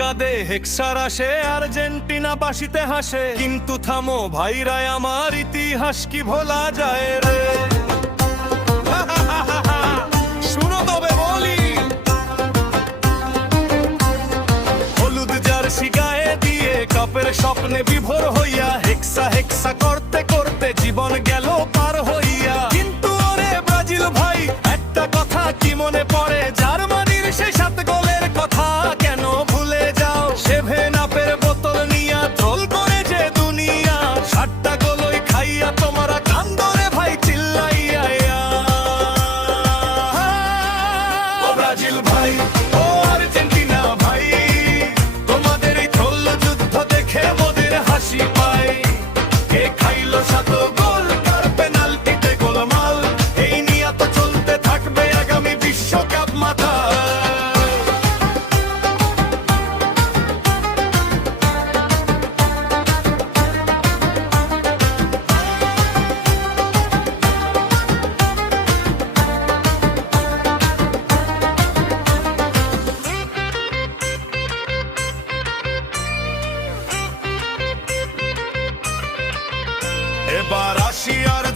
কাঁদে হেক্সার আসে, আর্জেন্টিনা বাসিতে হাসে। কিন্তু থামো ভাইরা, আমার ইতিহাস কি ভোলা যায় রে? শুনো তবে বলি, হলুদ জার্সি গায়ে দিয়ে কাপের স্বপ্নে বিভোর হইয়া হেক্সা হেক্সা করতে করতে জীবন গেল পার হইয়া। কিন্তু ওরে ব্রাজিল ভাই, একটা কথা কি মনে পড়ে? জার্মানির সেই 7 গোলের কথা কেন ভুলে যাও? সেভেন আপের বোতল নিয়া ট্রোল করে যে দুনিয়া, 7টা গোলই খাইয়া তোমারা কান্দরে ভাই চিল্লাইয়া। ও ব্রাজিল ভাই, ও আর্জেন্টিনা ভাই, তোমাদের এই থল যুদ্ধ দেখে মোদের হাসি পায়। কে খাইলো 7 গোল, কার পেনাল্টিতে গোলমাল, এই নিয়ে তো চলতে থাকবে আগামী বিশ্বকাপ মাথা। এবার আসি আর